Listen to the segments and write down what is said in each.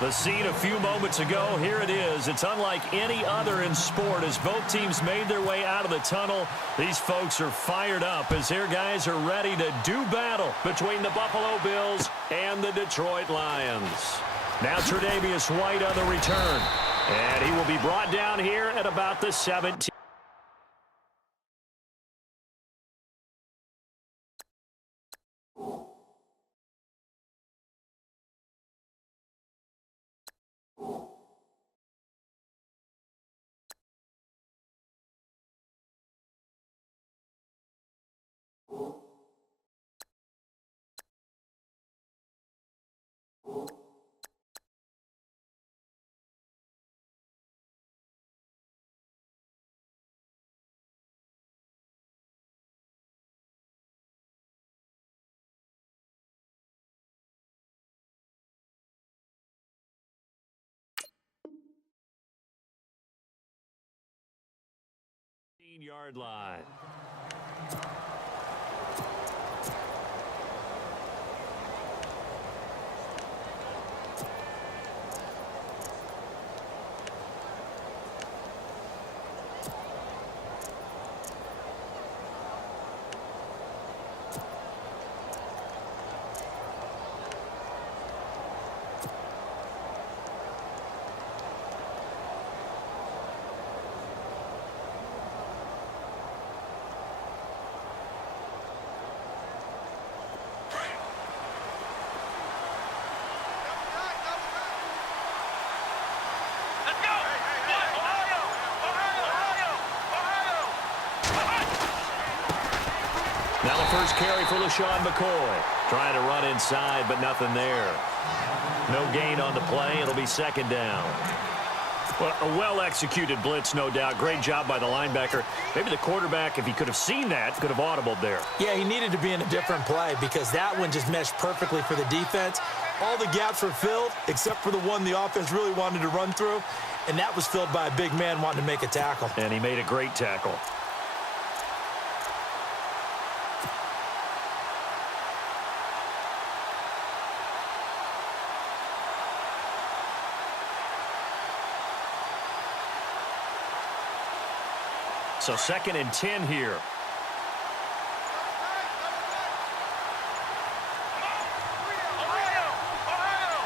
The scene a few moments ago, here it is. It's unlike any other in sport as both teams made their way out of the tunnel. These folks are fired up as their guys are ready to do battle between the Buffalo Bills and the Detroit Lions. Now Tre'Davious White on the return, and he will be brought down here at about the 17. Yard line. Now the first carry for LaShawn McCoy. Trying to run inside, but nothing there. No gain on the play. It'll be second down. Well, a well-executed blitz, no doubt. Great job by the linebacker. Maybe the quarterback, if he could have seen that, could have audibled there. Yeah, he needed to be in a different play because that one just meshed perfectly for the defense. All the gaps were filled except for the one the offense really wanted to run through, and that was filled by a big man wanting to make a tackle. And he made a great tackle. So 2nd and 10 here.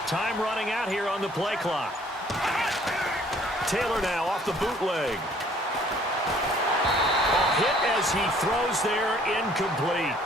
Time running out here on the play clock. Taylor now off the bootleg. A hit as he throws there, incomplete.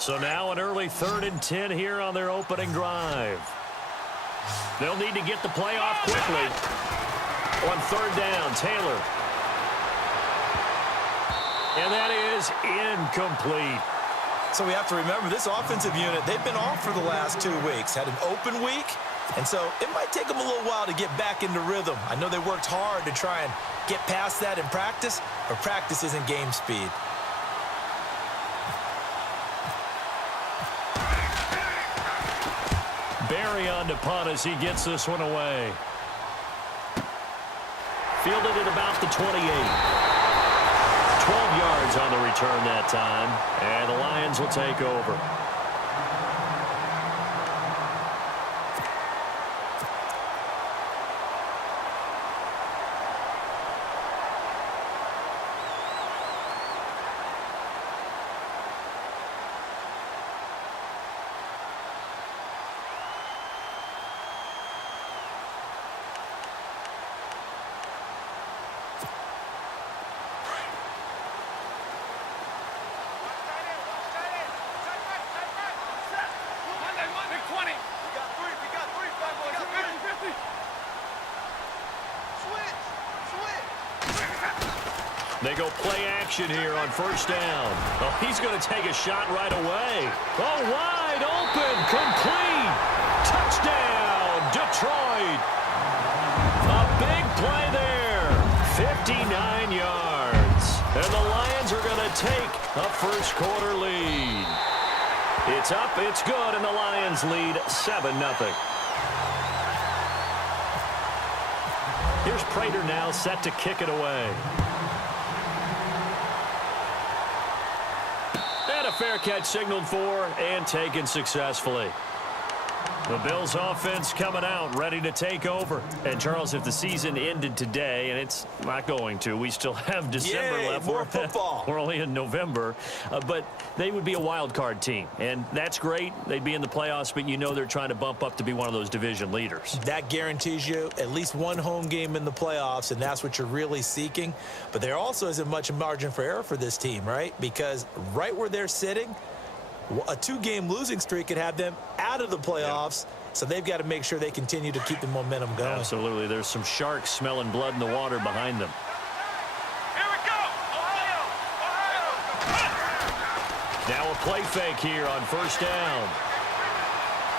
So now an early 3rd and 10 here on their opening drive. They'll need to get the play off quickly. On 3rd down, Taylor. And that is incomplete. So we have to remember this offensive unit, they've been off for the last 2 weeks. Had an open week, and so it might take them a little while to get back into rhythm. I know they worked hard to try and get past that in practice, but practice isn't game speed. Barry on to punt as he gets this one away. Fielded at about the 28. 12 yards on the return that time, and the Lions will take over. They go play action here on first down. Oh, he's going to take a shot right away. Oh, wide open, complete. Touchdown, Detroit. A big play there, 59 yards. And the Lions are going to take a first quarter lead. It's up, it's good, and the Lions lead 7-0. Here's Prater now set to kick it away. And a fair catch signaled for and taken successfully. The Bills offense coming out, ready to take over. And, Charles, if the season ended today, and it's not going to, we still have December left. More football. We're only in November. But they would be a wild card team. And that's great. They'd be in the playoffs, but you know they're trying to bump up to be one of those division leaders. That guarantees you at least one home game in the playoffs, and that's what you're really seeking. But there also isn't much margin for error for this team, right? Because right where they're sitting, a 2-game losing streak could have them out of the playoffs, so they've got to make sure they continue to keep the momentum going. Absolutely. There's some sharks smelling blood in the water behind them. Here we go! Ohio! Now a play fake here on first down.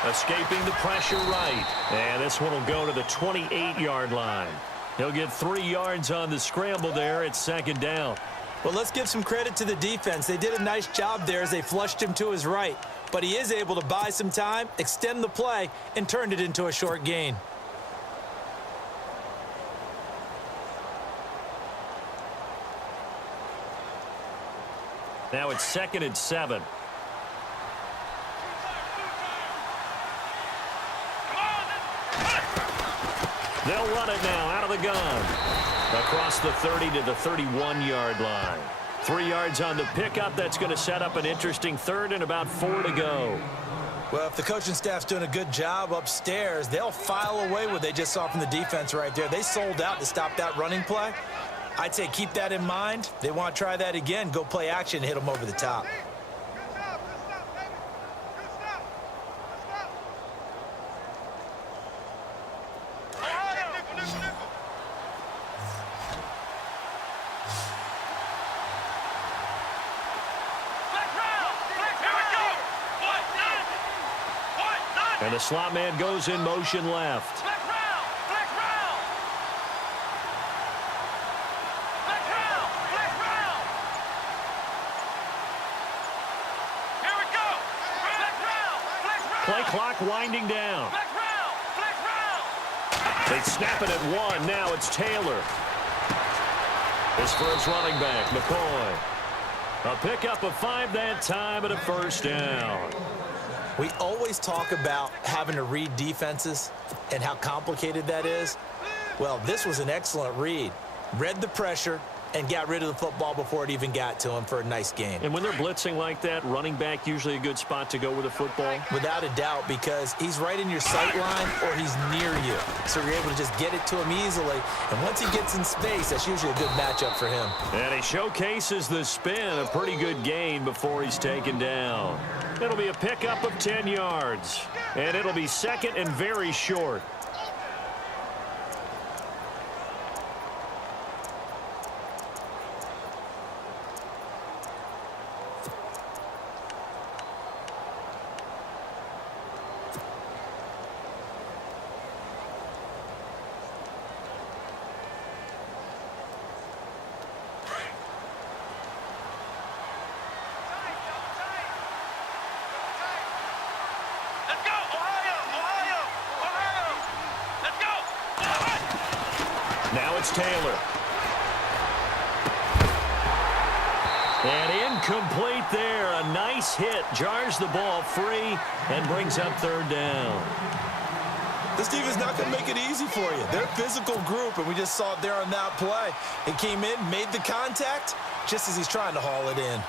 Escaping the pressure right. And this one will go to the 28-yard line. He'll get 3 yards on the scramble there. It's second down. Well, let's give some credit to the defense. They did a nice job there as they flushed him to his right. But he is able to buy some time, extend the play, and turn it into a short gain. Now it's 2nd and 7. They'll run it now out of the gun. Across the 30 to the 31-yard line. 3 yards on the pickup. That's going to set up an interesting third and about 4 to go. Well, if the coaching staff's doing a good job upstairs, they'll file away what they just saw from the defense right there. They sold out to stop that running play. I'd say keep that in mind. They want to try that again. Go play action, hit them over the top. And the slot man goes in motion left. Black round! Black round! Black round! Black round! Here we go! Black round! Black round! Play clock winding down. Black round! Black round! They snap it at 1. Now it's Taylor. His first running back, McCoy. A pickup of 5 that time and a first down. We always talk about having to read defenses and how complicated that is. Well, this was an excellent read. Read the pressure and got rid of the football before it even got to him for a nice game. And when they're blitzing like that, running back usually a good spot to go with the football. Without a doubt, because he's right in your sight line or he's near you. So you're able to just get it to him easily. And once he gets in space, that's usually a good matchup for him. And he showcases the spin, a pretty good gain before he's taken down. It'll be a pickup of 10 yards. And it'll be second and very short. Let's go! Ohio! Ohio! Ohio! Let's go! Now it's Taylor. And incomplete there. A nice hit. Jars the ball free and brings up third down. This defense is not going to make it easy for you. They're a physical group, and we just saw it there on that play. It came in, made the contact, just as he's trying to haul it in.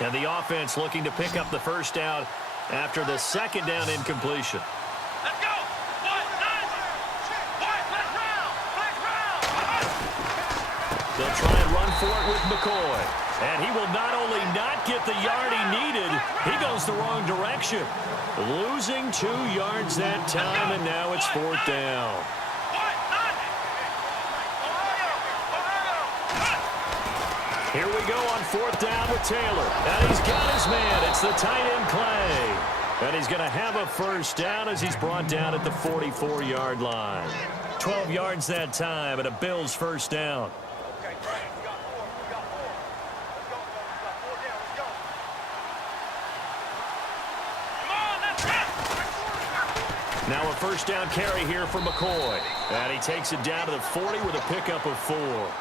And the offense looking to pick up the first down after the second down incompletion. Let's go! Black round! Black round! They'll try and run for it with McCoy. And he will not only not get the yard he needed, he goes the wrong direction. Losing 2 yards that time, and now it's fourth down. Here we go on 4th down with Taylor. And he's got his man. It's the tight end, Clay. And he's going to have a first down as he's brought down at the 44-yard line. 12 yards that time and a Bills first down. Now a first down carry here for McCoy. And he takes it down to the 40 with a pickup of 4.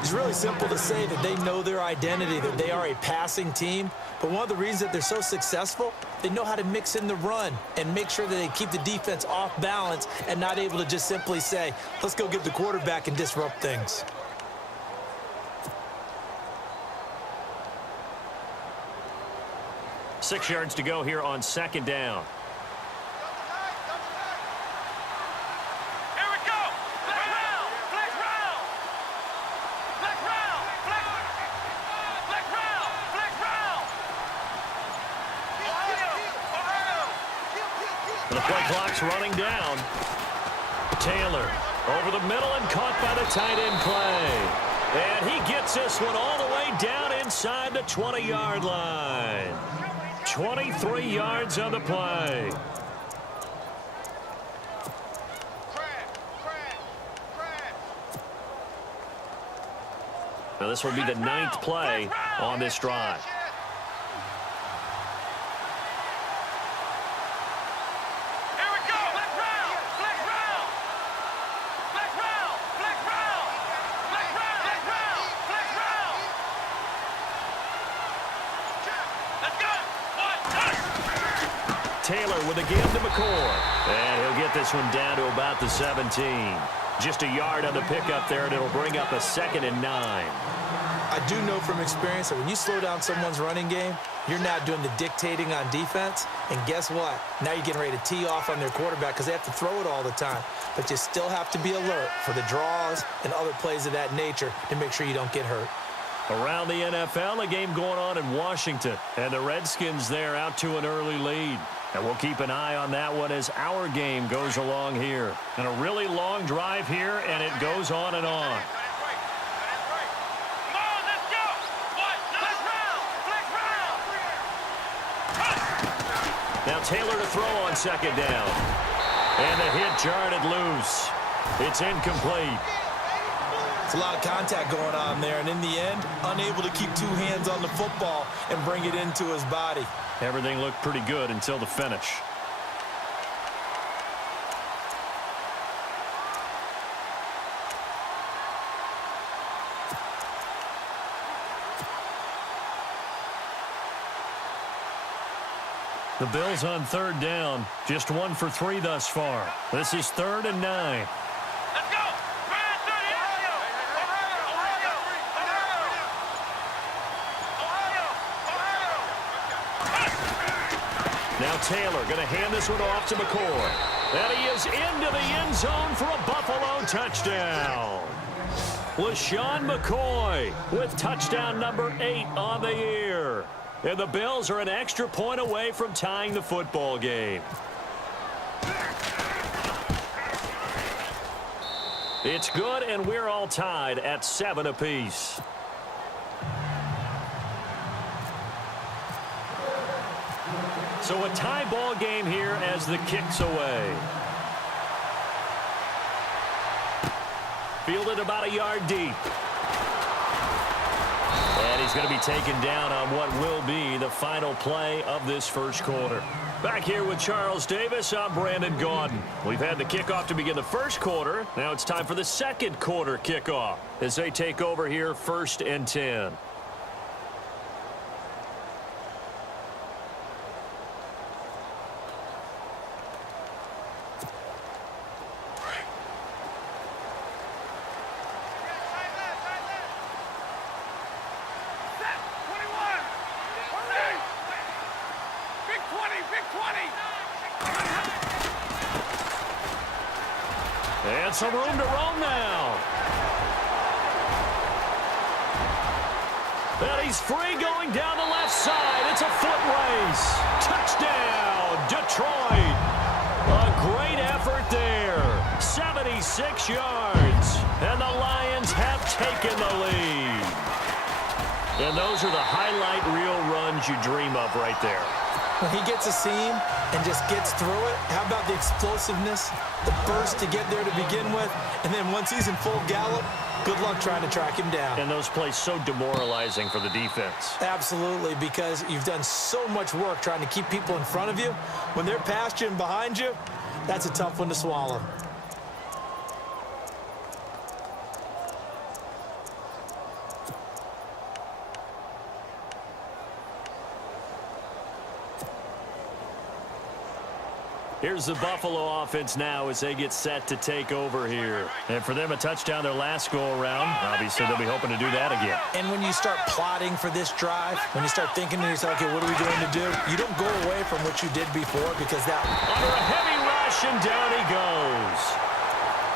It's really simple to say that they know their identity, that they are a passing team. But one of the reasons that they're so successful, they know how to mix in the run and make sure that they keep the defense off balance and not able to just simply say, let's go get the quarterback and disrupt things. Six yards to go here on 2nd down. The play clock's running down. Taylor over the middle and caught by the tight end, Clay. And he gets this one all the way down inside the 20-yard line. 23 yards on the play. Now this will be the 9th play on this drive. Taylor with a give to McCoy. And he'll get this one down to about the 17. Just a yard on the pickup there, and it'll bring up a 2nd and 9. I do know from experience that when you slow down someone's running game, you're not doing the dictating on defense. And guess what? Now you're getting ready to tee off on their quarterback because they have to throw it all the time. But you still have to be alert for the draws and other plays of that nature to make sure you don't get hurt. Around the NFL, a game going on in Washington. And the Redskins there out to an early lead. And we'll keep an eye on that one as our game goes along here. And a really long drive here, and it goes on and on. Now Taylor to throw on 2nd down. And the hit jarred it loose. It's incomplete. It's a lot of contact going on there, and in the end, unable to keep 2 hands on the football and bring it into his body. Everything looked pretty good until the finish. The Bills on 3rd down, just 1 for 3 thus far. This is 3rd and 9. Now Taylor going to hand this one off to McCoy. And he is into the end zone for a Buffalo touchdown. LaShawn McCoy with touchdown number 8 on the year. And the Bills are an extra point away from tying the football game. It's good, and we're all tied at 7 apiece. So a tie ball game here as the kick's away. Fielded about a yard deep. And he's going to be taken down on what will be the final play of this first quarter. Back here with Charles Davis, I'm Brandon Gaudin. We've had the kickoff to begin the first quarter. Now it's time for the second quarter kickoff as they take over here 1st and 10. And some room to roam now. And he's free going down the left side. It's a foot race. Touchdown, Detroit. A great effort there. 76 yards. And the Lions have taken the lead. And those are the highlight reel runs you dream of right there. When he gets a seam and just gets through it, how about the explosiveness, the burst to get there to begin with, and then once he's in full gallop, good luck trying to track him down. And those plays so demoralizing for the defense. Absolutely, because you've done so much work trying to keep people in front of you. When they're past you and behind you, that's a tough one to swallow. Here's the Buffalo offense now as they get set to take over here. And for them, a touchdown their last go-around. Obviously, they'll be hoping to do that again. And when you start plotting for this drive, when you start thinking to yourself, okay, what are we going to do? You don't go away from what you did before because that... Under a heavy rush, and down he goes.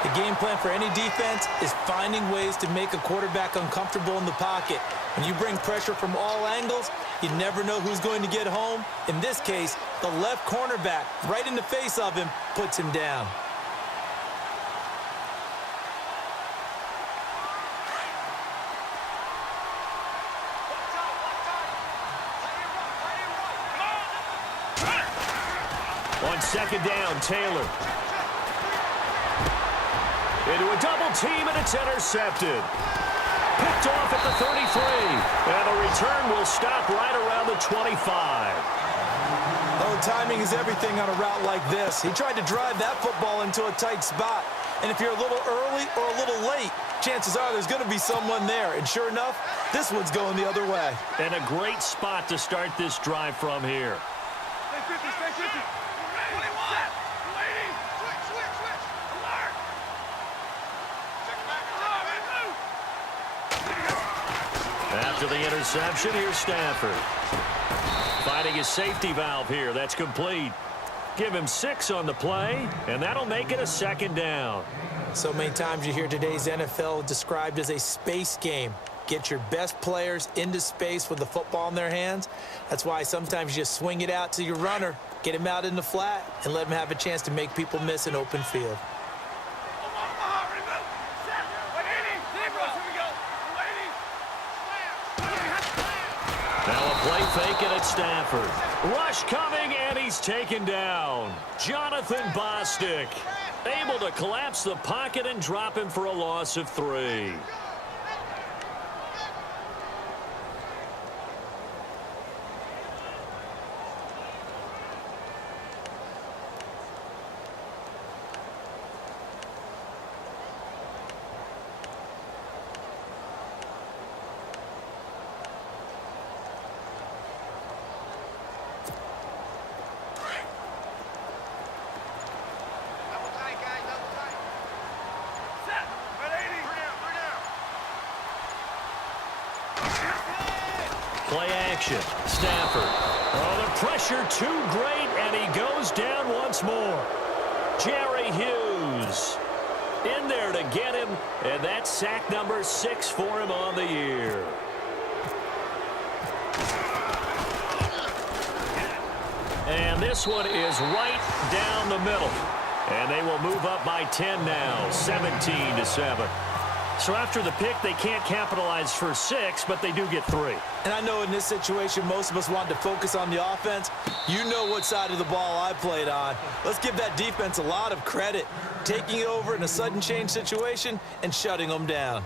The game plan for any defense is finding ways to make a quarterback uncomfortable in the pocket. When you bring pressure from all angles, you never know who's going to get home. In this case, the left cornerback, right in the face of him, puts him down. On second down, Taylor. Into a double team, and it's intercepted. Picked off at the 33. And the return will stop right around the 25. Oh, timing is everything on a route like this. He tried to drive that football into a tight spot. And if you're a little early or a little late, chances are there's going to be someone there. And sure enough, this one's going the other way. And a great spot to start this drive from here. Stay 50, stay 50. 21. Waiting. Switch. Alert. Check back. After the interception, here's Stafford. Finding his safety valve here. That's complete. Give him 6 on the play, and that'll make it a second down. So many times you hear today's NFL described as a space game. Get your best players into space with the football in their hands. That's why sometimes you just swing it out to your runner, get him out in the flat, and let him have a chance to make people miss an open field. Now a play fake and it's Stafford. Rush coming, and he's taken down. Jonathan Bostic able to collapse the pocket and drop him for a loss of 3. Play action. Stafford. Oh, the pressure too great, and he goes down once more. Jerry Hughes in there to get him, and that's sack number 6 for him on the year. And this one is right down the middle. And they will move up by 10 now, 17-7. So after the pick, they can't capitalize for 6, but they do get 3. And I know in this situation, most of us want to focus on the offense. You know what side of the ball I played on. Let's give that defense a lot of credit, taking it over in a sudden change situation and shutting them down.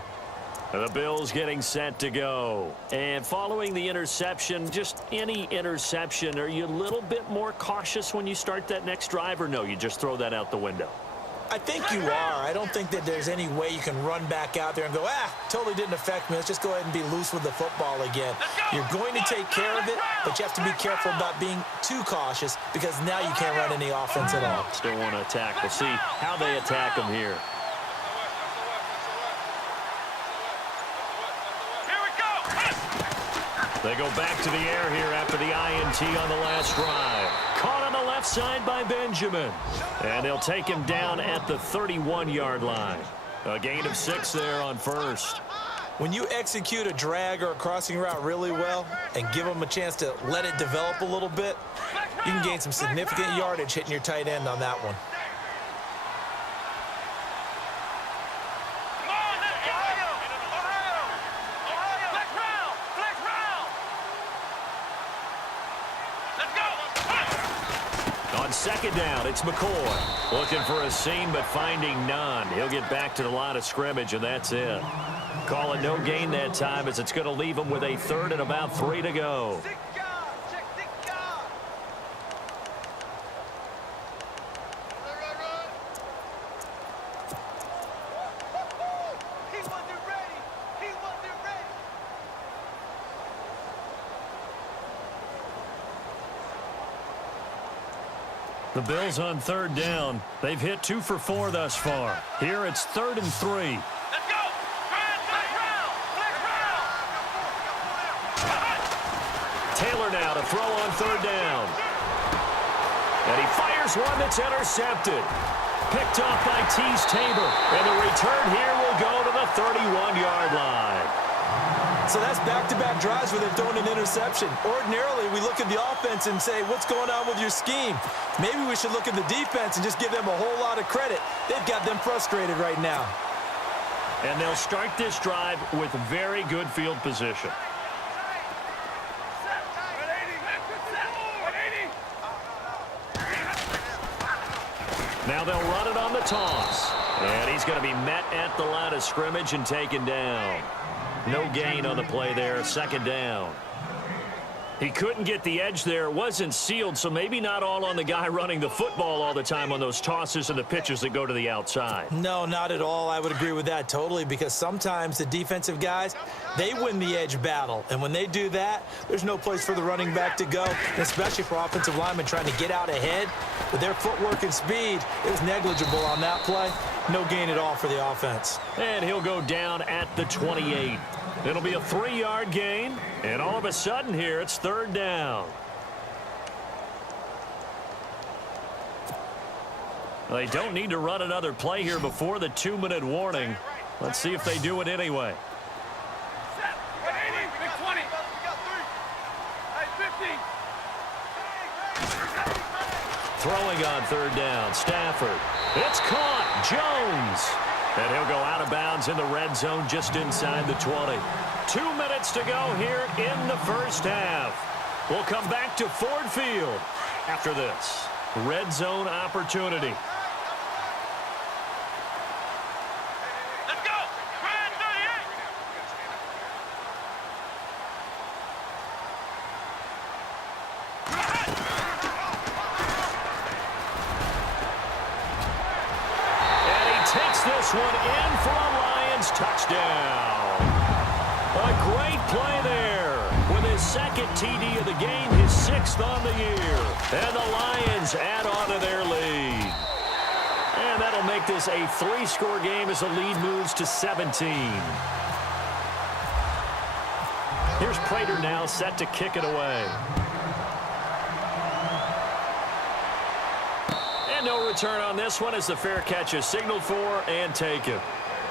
The Bills getting set to go. And following the interception, just any interception, are you a little bit more cautious when you start that next drive, or no, you just throw that out the window? I think you are. I don't think that there's any way you can run back out there and go, totally didn't affect me. Let's just go ahead and be loose with the football again. You're going to take care of it, but you have to be careful about being too cautious because now you can't run any offense at all. Still want to attack. We'll see how they attack them here. They go back to the air here after the INT on the last drive. Caught on the left side by Benjamin. And they'll take him down at the 31-yard line. A gain of 6 there on first. When you execute a drag or a crossing route really well and give them a chance to let it develop a little bit, you can gain some significant yardage hitting your tight end on that one. Flex route! second down. It's McCoy. Looking for a seam, but finding none. He'll get back to the line of scrimmage, and that's it. Call it no gain that time, as it's going to leave him with a third and about 3 to go. The Bills on third down. They've hit 2 for 4 thus far. Here it's 3rd and 3. Let's go! Taylor now to throw on third down. And he fires one that's intercepted. Picked off by Tease Tabor. And the return here will go to the 31-yard line. So that's back-to-back drives where they've thrown an interception. Ordinarily, we look at the offense and say, what's going on with your scheme? Maybe we should look at the defense and just give them a whole lot of credit. They've got them frustrated right now. And they'll start this drive with very good field position. Now they'll run it on the toss. And he's going to be met at the line of scrimmage and taken down. No gain on the play there, second down. He couldn't get the edge there. It wasn't sealed, so maybe not all on the guy running the football all the time on those tosses and the pitches that go to the outside. No, not at all. I would agree with that totally, because sometimes the defensive guys, they win the edge battle. And when they do that, there's no place for the running back to go, especially for offensive linemen trying to get out ahead. With their footwork and speed, it was negligible on that play. No gain at all for the offense. And he'll go down at the 28. It'll be a 3-yard gain, and all of a sudden here it's third down. They don't need to run another play here before the 2-minute warning. Let's see if they do it anyway. Throwing on third down, Stafford. It's caught, Jones. And he'll go out of bounds in the red zone just inside the 20. 2 minutes to go here in the first half. We'll come back to Ford Field after this. Red zone opportunity. Let's go! Red 38! Takes this one in for a Lions touchdown. A great play there with his second TD of the game, his 6th on the year. And the Lions add on to their lead. And that'll make this a 3-score game as the lead moves to 17. Here's Prater now set to kick it away. And no return on this one as the fair catch is signaled for and taken.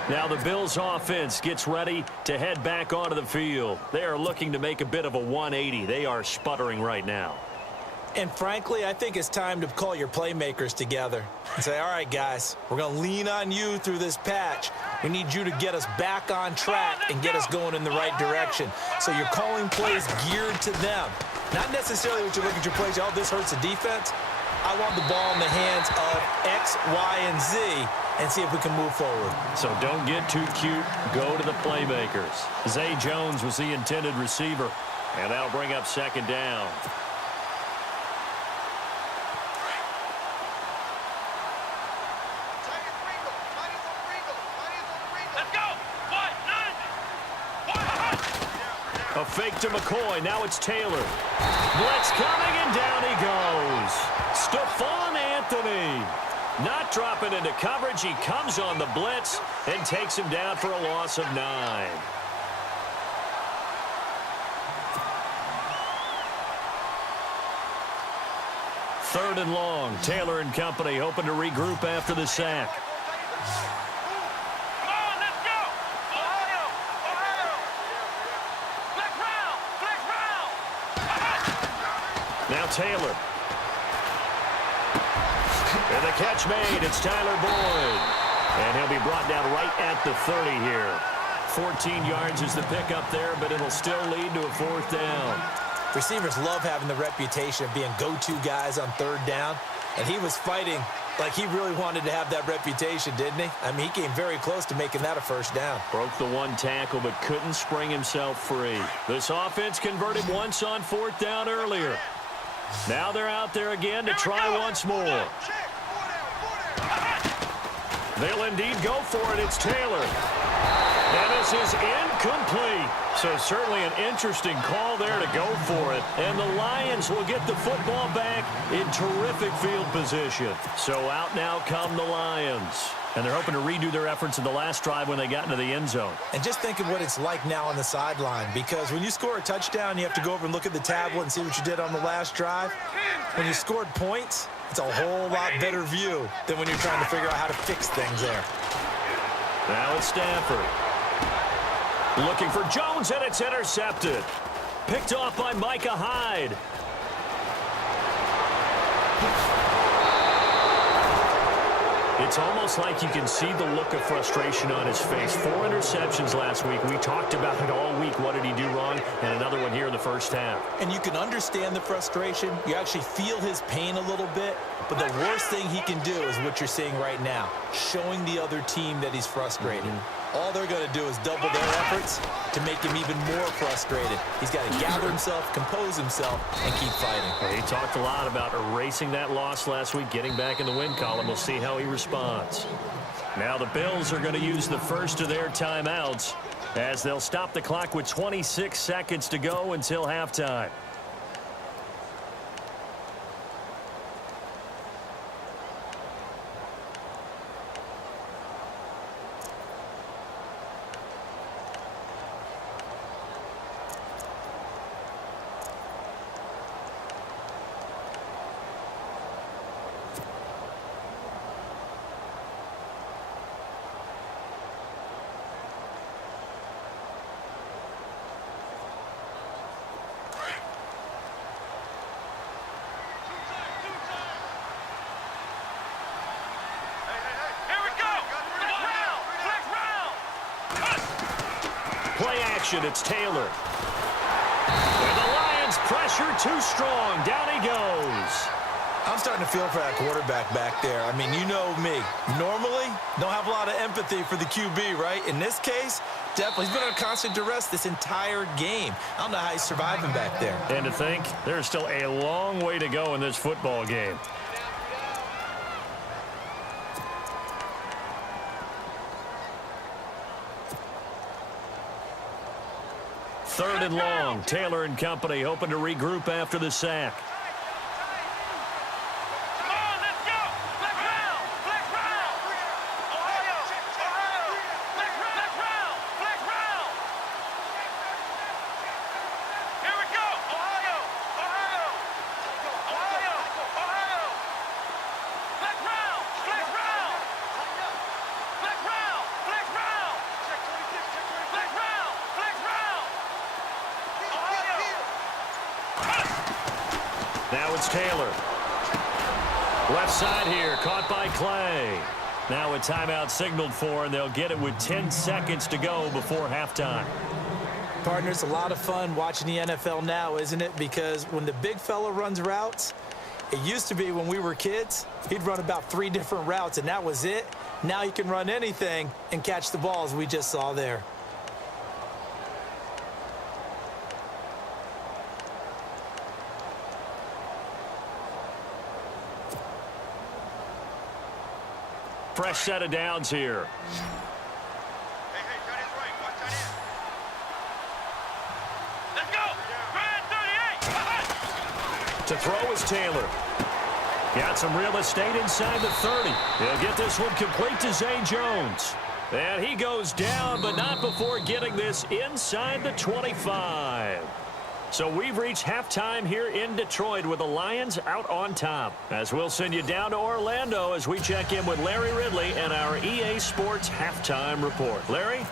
Now the Bills offense gets ready to head back onto the field. They are looking to make a bit of a 180. They are sputtering right now. And frankly, I think it's time to call your playmakers together and say, all right, guys, we're going to lean on you through this patch. We need you to get us back on track and get us going in the right direction. So you're calling plays geared to them. Not necessarily what you look at your plays, oh, this hurts the defense. I want the ball in the hands of X, Y, and Z and see if we can move forward. So don't get too cute. Go to the playmakers. Zay Jones was the intended receiver, and that'll bring up second down. Let's go! A fake to McCoy. Now it's Taylor. Blitz coming, and down he goes. Stephon Anthony not dropping into coverage. He comes on the blitz and takes him down for a loss of 9. Third and long. Taylor and company hoping to regroup after the sack. Now Taylor. And the catch made. It's Tyler Boyd. And he'll be brought down right at the 30 here. 14 yards is the pickup there, but it'll still lead to a 4th down. Receivers love having the reputation of being go-to guys on third down, and he was fighting like he really wanted to have that reputation, didn't he? I mean, he came very close to making that a first down. Broke the one tackle, but couldn't spring himself free. This offense converted once on fourth down earlier. Now they're out there again to try once more. They'll indeed go for it. It's Taylor. And this is incomplete. So certainly an interesting call there to go for it. And the Lions will get the football back in terrific field position. So out now come the Lions. And they're hoping to redo their efforts in the last drive when they got into the end zone. And just think of what it's like now on the sideline, because when you score a touchdown, you have to go over and look at the tablet and see what you did on the last drive. When you scored points, it's a whole lot better view than when you're trying to figure out how to fix things there. Now it's Stafford. Looking for Jones, and it's intercepted. Picked off by Micah Hyde. It's almost like you can see the look of frustration on his face. 4 interceptions last week. We talked about it all week. What did he do wrong? And another one here in the first half. And you can understand the frustration. You actually feel his pain a little bit. But the worst thing he can do is what you're seeing right now, showing the other team that he's frustrated. All they're going to do is double their efforts to make him even more frustrated. He's got to gather himself, compose himself, and keep fighting. He talked a lot about erasing that loss last week, getting back in the win column. We'll see how he responds. Now the Bills are going to use the first of their timeouts as they'll stop the clock with 26 seconds to go until halftime. Play action, it's Taylor. And the Lions pressure too strong. Down he goes. I'm starting to feel for that quarterback back there. I mean, you know me. Normally, don't have a lot of empathy for the QB, right? In this case, definitely. He's been under constant duress this entire game. I don't know how he's surviving back there. And to think, there's still a long way to go in this football game. Third and long. Taylor and company hoping to regroup after the sack. Come on, let's go. Flex round. Flex round. Ohio. Ohio. Flex round. Flex round. Here we go. Ohio. Ohio. Ohio. Ohio. Flex round. Flex round. Flex round. Flex round. Check 26. Check 26. Flex round. Flex round. Now it's Taylor. Left side here, caught by Clay. Now a timeout signaled for, and they'll get it with 10 seconds to go before halftime. Partner, it's a lot of fun watching the NFL now, isn't it? Because when the big fella runs routes, it used to be when we were kids, he'd run about 3 different routes, and that was it. Now he can run anything and catch the balls we just saw there. Fresh set of downs here. Hey, tight end's right. Watch tight end. Let's go. Grand 38. To throw is Taylor. Got some real estate inside the 30. He'll get this one complete to Zay Jones. And he goes down, but not before getting this inside the 25. So we've reached halftime here in Detroit with the Lions out on top. As we'll send you down to Orlando as we check in with Larry Ridley and our EA Sports Halftime Report. Larry?